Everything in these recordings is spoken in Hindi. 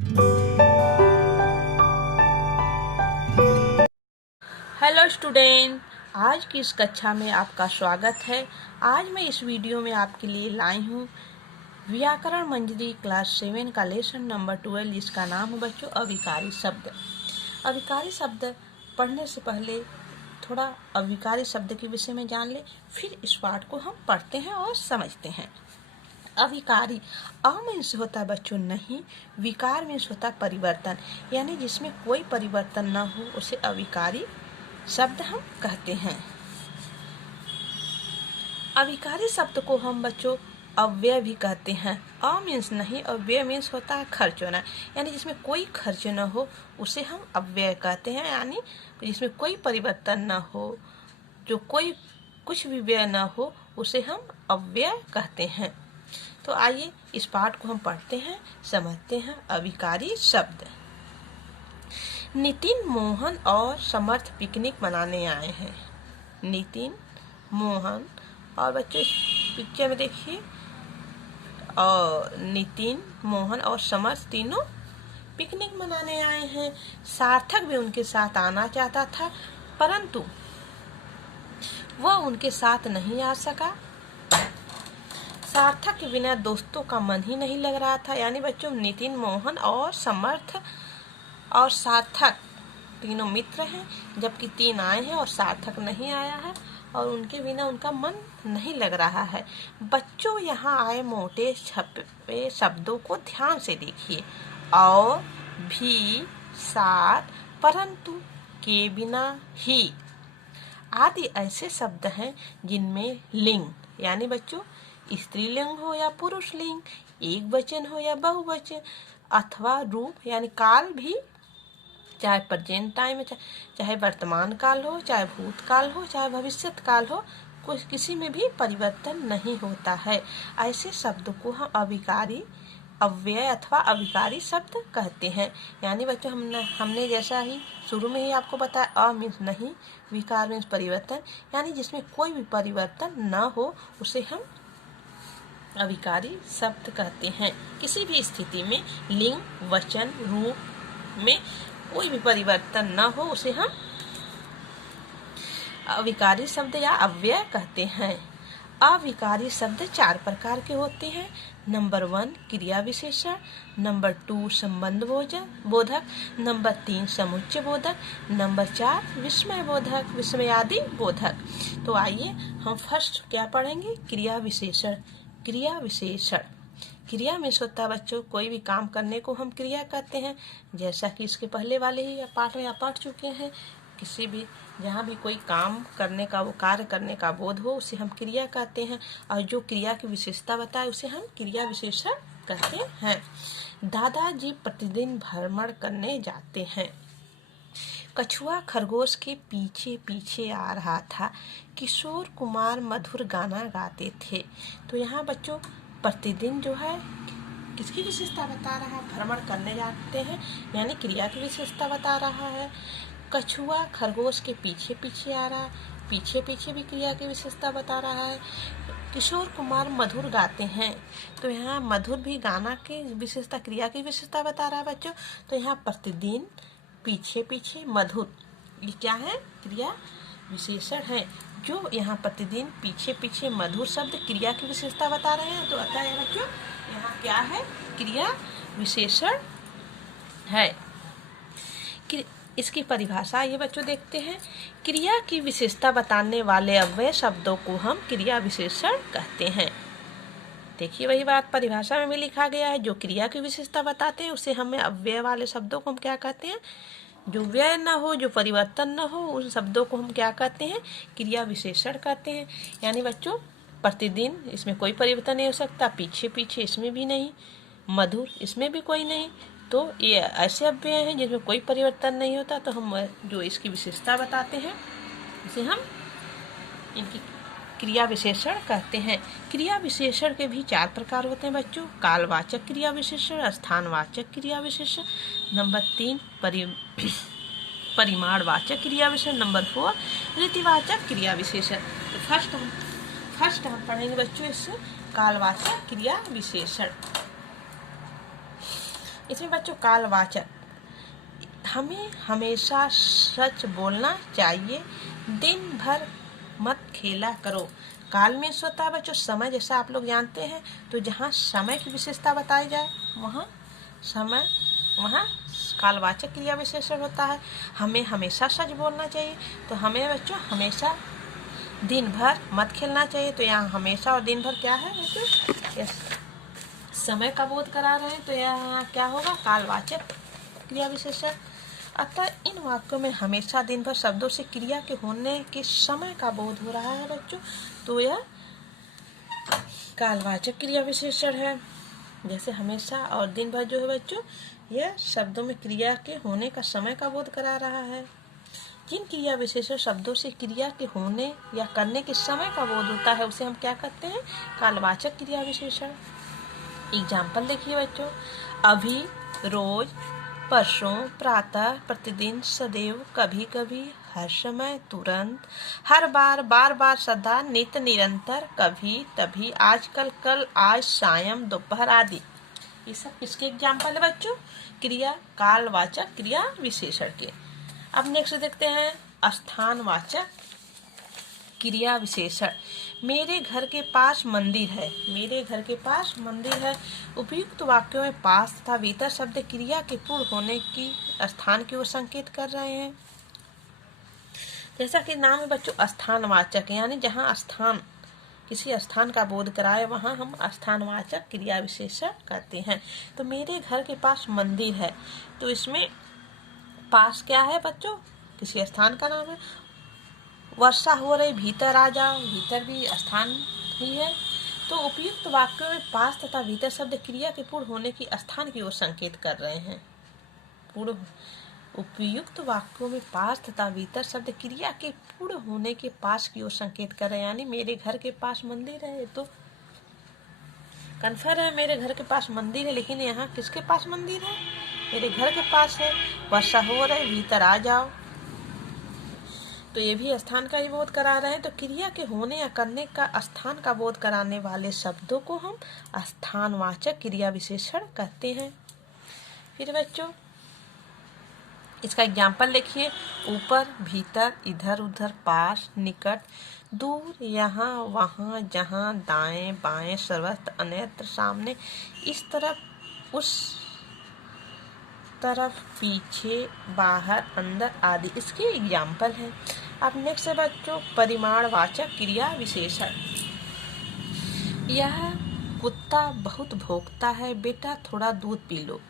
हेलो स्टूडेंट, आज की इस कक्षा में आपका स्वागत है। आज मैं इस वीडियो में आपके लिए लाई हूँ व्याकरण मंजरी क्लास 7 का लेसन नंबर 12, जिसका नाम है बच्चों अविकारी शब्द। अविकारी शब्द पढ़ने से पहले थोड़ा अविकारी शब्द के विषय में जान ले, फिर इस पाठ को हम पढ़ते हैं और समझते हैं। अविकारी अ मीन्स होता है बच्चों नहीं, विकार मीन्स होता है परिवर्तन, यानी जिसमें कोई परिवर्तन न हो उसे अविकारी शब्द हम कहते हैं। अविकारी शब्द को हम बच्चों अव्यय भी कहते हैं। अ मीन्स नहीं और व्यय मीन्स होता है खर्च होना, यानी जिसमें कोई खर्च न हो उसे हम अव्यय कहते हैं, यानी जिसमें कोई परिवर्तन न हो, जो कोई कुछ भी व्यय न हो उसे हम अव्यय कहते हैं। तो आइए इस पाठ को हम पढ़ते हैं, समझते हैं। अविकारी शब्द। नितिन, मोहन और समर्थ पिकनिक मनाने आए हैं। नितिन, मोहन और बच्चों पिक्चर में देखिए, और नितिन, मोहन और समर्थ तीनों पिकनिक मनाने आए हैं। सार्थक भी उनके साथ आना चाहता था, परंतु वह उनके साथ नहीं आ सका। सार्थक के बिना दोस्तों का मन ही नहीं लग रहा था, यानी बच्चों नितिन, मोहन और समर्थ और सार्थक तीनों मित्र हैं, जबकि 3 आए हैं और सार्थक नहीं आया है और उनके बिना उनका मन नहीं लग रहा है। बच्चों यहाँ आए मोटे छपे शब्दों को ध्यान से देखिए। और भी, साथ, परंतु, के बिना, ही आदि ऐसे शब्द हैं जिनमें लिंग यानी बच्चों स्त्रीलिंग हो या पुरुष लिंग, एक वचन हो या बहुवचन, अथवा रूप यानी काल भी, चाहे प्रेजेंट टाइम में, चाहे वर्तमान काल हो, चाहे भूतकाल हो, चाहे भविष्यत काल हो, कुछ किसी में भी परिवर्तन नहीं होता है। ऐसे शब्द को हम अविकारी, अव्यय अथवा अविकारी शब्द कहते हैं। यानी बच्चों हमने जैसा ही शुरू में ही आपको बताया, अ मीन्स नहीं, विकार मीन्स परिवर्तन, यानी जिसमें कोई भी परिवर्तन न हो उसे हम अविकारी शब्द कहते हैं। किसी भी स्थिति में लिंग, वचन, रूप में कोई भी परिवर्तन न हो उसे हम अविकारी शब्द या अव्यय कहते हैं। अविकारी शब्द 4 प्रकार के होते हैं। नंबर 1 क्रिया विशेषण, नंबर 2 संबंध बोधक, नंबर 3 समुच्चय बोधक, नंबर 4 विस्मय बोधक, विस्मयादि बोधक। तो आइए हम फर्स्ट क्या पढ़ेंगे, क्रिया विशेषण। क्रिया विशेषण, क्रिया में होता है बच्चों कोई भी काम करने को हम क्रिया कहते हैं, जैसा कि इसके पहले वाले ही पाठ में आप पढ़ चुके हैं। किसी भी जहाँ भी कोई काम करने का, वो कार्य करने का बोध हो उसे हम क्रिया कहते हैं, और जो क्रिया की विशेषता बताए उसे हम क्रिया विशेषण कहते हैं। दादाजी प्रतिदिन भ्रमण करने जाते हैं। कछुआ खरगोश के पीछे पीछे आ रहा था। किशोर कुमार मधुर गाना गाते थे। तो यहाँ बच्चों प्रतिदिन जो है किसकी विशेषता बता रहा है, भ्रमण करने जाते हैं यानी क्रिया की विशेषता बता रहा है। कछुआ खरगोश के पीछे पीछे आ रहा है, पीछे पीछे भी क्रिया की विशेषता बता रहा है। किशोर कुमार मधुर गाते हैं, तो यहाँ मधुर भी गाना की विशेषता, क्रिया की विशेषता बता रहा है बच्चों। तो यहाँ प्रतिदिन, पीछे पीछे, मधुर, ये क्या है, क्रिया विशेषण है। जो यहाँ प्रतिदिन, पीछे पीछे, मधुर शब्द क्रिया की विशेषता बता रहे हैं, तो अतः है बच्चों यहाँ क्या है, क्रिया विशेषण है। इसकी परिभाषा ये बच्चों देखते हैं। क्रिया की विशेषता बताने वाले अव्यय शब्दों को हम क्रिया विशेषण कहते हैं। देखिए वही बात परिभाषा में भी लिखा गया है, जो क्रिया की विशेषता बताते हैं उसे हमें अव्यय वाले शब्दों को हम क्या कहते हैं, जो व्यय न हो, जो परिवर्तन न हो, उन शब्दों को हम क्या कहते हैं, क्रिया विशेषण कहते हैं। यानी बच्चों प्रतिदिन, इसमें कोई परिवर्तन नहीं हो सकता, पीछे पीछे इसमें भी नहीं, मधुर इसमें भी कोई नहीं, तो ये ऐसे अव्यय हैं जिसमें कोई परिवर्तन नहीं होता। तो हम जो इसकी विशेषता बताते हैं इसे हम इनकी क्रिया विशेषण कहते हैं। क्रिया विशेषण के भी 4 प्रकार होते हैं बच्चों। कालवाचक क्रिया विशेषण, स्थानवाचक क्रिया विशेषण, नंबर 3 परिमाणवाचक क्रिया विशेषण, नंबर 4 रीतिवाचक क्रिया विशेषण। तो फर्स्ट हम पढ़ेंगे बच्चों इससे कालवाचक क्रिया विशेषण। इसमें बच्चों कालवाचक, हमें हमेशा सच बोलना चाहिए, दिन भर मत खेला करो। काल में होता है बच्चों समय, जैसा आप लोग जानते हैं। तो जहाँ समय की विशेषता बताई जाए वहाँ समय, वहाँ कालवाचक क्रिया विशेषण होता है। हमें हमेशा सच बोलना चाहिए, तो हमें बच्चों हमेशा, दिन भर मत खेलना चाहिए, तो यहाँ हमेशा और दिन भर क्या है बच्चों, समय का बोध करा रहे हैं, तो यहाँ क्या होगा, कालवाचक क्रिया विशेषण। अतः इन वाक्यों में हमेशा, दिन भर शब्दों से क्रिया के होने के समय का बोध हो रहा है बच्चों, तो यह कालवाचक क्रिया विशेषण है। जैसे हमेशा और दिन भर जो है बच्चों, यह शब्दों में क्रिया के होने का समय का बोध करा रहा है। जिन क्रिया विशेषण शब्दों से क्रिया के होने या करने के समय का बोध होता है उसे हम क्या कहते हैं, कालवाचक क्रिया विशेषण। एग्जाम्पल देखिए बच्चों, अभी, रोज, परसों, प्रातः, प्रतिदिन, सदैव, कभी कभी, हर समय, तुरंत, हर बार, बार बार, सदा, नित्य, निरंतर, कभी, तभी, आजकल, कल, आज, सायं, दोपहर आदि। ये सब किसके एग्जाम्पल है बच्चों, क्रिया कालवाचक क्रिया विशेषण के। अब नेक्स्ट देखते हैं स्थानवाचक क्रिया विशेषण। मेरे घर के पास मंदिर है, मेरे घर के पास मंदिर है। उपयुक्त वाक्यों में पास तथा भीतर शब्द क्रिया के पूर्ण होने की स्थान की ओर संकेत कर रहे हैं। जैसा कि नाम है बच्चों स्थानवाचक, यानी जहाँ स्थान, किसी स्थान का बोध कराए वहाँ हम स्थानवाचक क्रिया विशेषण कहते हैं। तो मेरे घर के पास मंदिर है, तो इसमें पास क्या है बच्चों, किसी स्थान का नाम है। वर्षा हो रही, भीतर आ जाओ, भीतर भी स्थान ही है। तो उपयुक्त वाक्यों में पास तथा भीतर शब्द क्रिया के पूर्ण होने की स्थान की ओर संकेत कर रहे हैं। पूर्ण, उपयुक्त वाक्यों में पास तथा भीतर शब्द क्रिया के पूर्ण होने के पास की ओर संकेत कर रहे हैं। यानी मेरे घर के पास मंदिर है, तो कन्फर्म है मेरे घर के पास मंदिर है, लेकिन यहाँ किसके पास मंदिर है, मेरे घर के पास है। वर्षा हो रही, भीतर आ जाओ, तो ये भी स्थान का ही बोध करा रहे हैं। तो क्रिया के होने या करने का स्थान का बोध कराने वाले शब्दों को हम स्थानवाचक क्रिया विशेषण कहते हैं। फिर बच्चों इसका एग्जाम्पल देखिए, ऊपर, भीतर, इधर उधर, पास, निकट, दूर, यहाँ वहाँ, जहाँ, दाएं बाएं, सर्वत्र, अन्यत्र, सामने, इस तरफ, उस तरफ, पीछे, बाहर, अंदर आदि इसके एग्जाम्पल हैं। अब नेक्स्ट है बच्चों परिमाणवाचक क्रिया विशेषण। यह कुत्ता बहुत भौंकता है, बेटा थोड़ा दूध पी लो।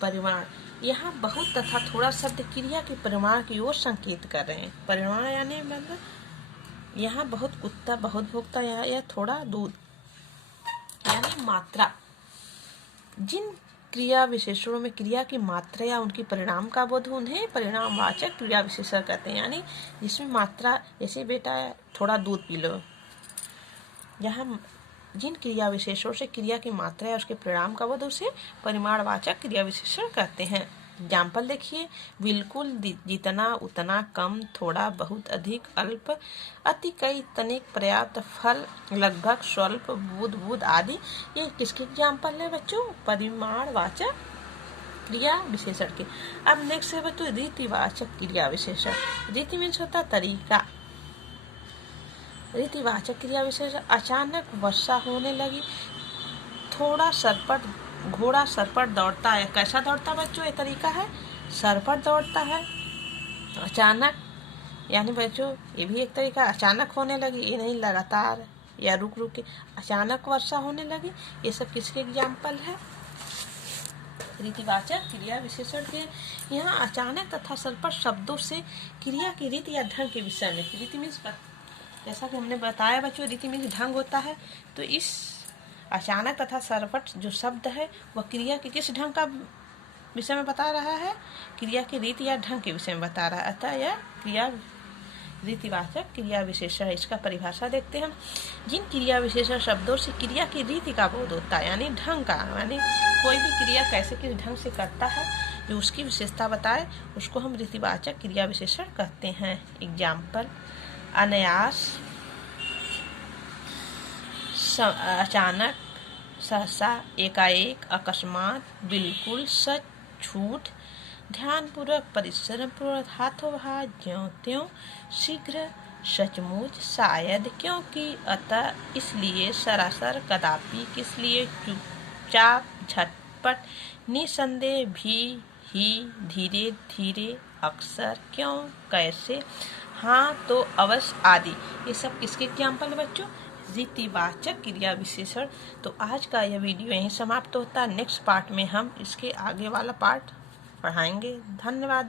परिमाण, यहाँ बहुत तथा थोड़ा शब्द क्रिया के परिमाण की ओर संकेत कर रहे हैं। परिमाण यानी मतलब यहाँ बहुत कुत्ता बहुत भौंकता, यहाँ यह थोड़ा दूध, यानी मात्रा। जिन क्रिया विशेषणों में क्रिया की मात्रा या उनकी परिणाम का बोध हो उन्हें परिणामवाचक क्रिया विशेषण कहते हैं। यानी जिसमें मात्रा, जैसे बेटा थोड़ा दूध पी लो, यहाँ जिन क्रिया विशेषणों से क्रिया की मात्रा या उसके परिणाम का बोध उसे परिमाणवाचक क्रिया विशेषण कहते हैं। एग्जाम्पल देखिए, बिल्कुल, जितना, उतना, कम, थोड़ा, बहुत, अधिक, अल्प, अति, कई, तनिक, पर्याप्त, फल, लगभग, स्वल्प, बूंद बूंद आदि। ये किसके एग्जाम्पल है बच्चों, परिमाणवाचक क्रिया विशेषण के। अब नेक्स्ट है बच्चों रीतिवाचक क्रिया विशेषण। रीति मीन्स होता है तरीका। रीतिवाचक क्रिया विशेषण, अचानक वर्षा होने लगी, थोड़ा सरपट, घोड़ा सर पर दौड़ता है। कैसा दौड़ता बच्चों, ये तरीका है, सर पर दौड़ता है। अचानक, यानी बच्चों ये भी एक तरीका, अचानक होने लगी, ये नहीं लगातार या रुक रुक के, अचानक वर्षा होने लगी। ये सब किसके एग्जाम्पल है, रीतिवाचक क्रिया विशेषण के। यहाँ अचानक तथा सरपट शब्दों से क्रिया की रीति या ढंग के विषय में, रीति मीन्स, जैसा कि हमने बताया बच्चों रीति मीन्स ढंग होता है, तो इस अचानक तथा सरपट जो शब्द है वह क्रिया के किस ढंग का विषय में बता रहा है, क्रिया की रीति या ढंग के विषय में बता रहा है। अतः यह क्रिया रीतिवाचक क्रिया विशेषण है। इसका परिभाषा देखते हैं हम। जिन क्रिया विशेषण शब्दों से क्रिया की रीति का बोध होता है, यानी ढंग का, यानी कोई भी क्रिया कैसे किस ढंग से करता है, जो उसकी विशेषता बताए उसको हम रीतिवाचक क्रिया विशेषण कहते हैं। एग्जाम्पल, अनायास, अचानक, सहसा, एकाएक, अकस्मात, बिल्कुल, सच, झूठ, ध्यानपूर्वक, परिश्रम पूर्वक, हाथों हाथ, ज्यों त्यों, शीघ्र, सचमुच, शायद, क्योंकि, अतः, इसलिए, सरासर, कदापि, किस लिए, चुपचाप, झटपट, निसंदेह, भी, ही, धीरे धीरे, अक्सर, क्यों, कैसे, हाँ तो, अवश्य आदि। ये सब किसके एग्जाम्पल है बच्चों? रीतिवाचक क्रिया विशेषण। तो आज का यह वीडियो यहीं समाप्त होता है। नेक्स्ट पार्ट में हम इसके आगे वाला पार्ट पढ़ाएंगे। धन्यवाद।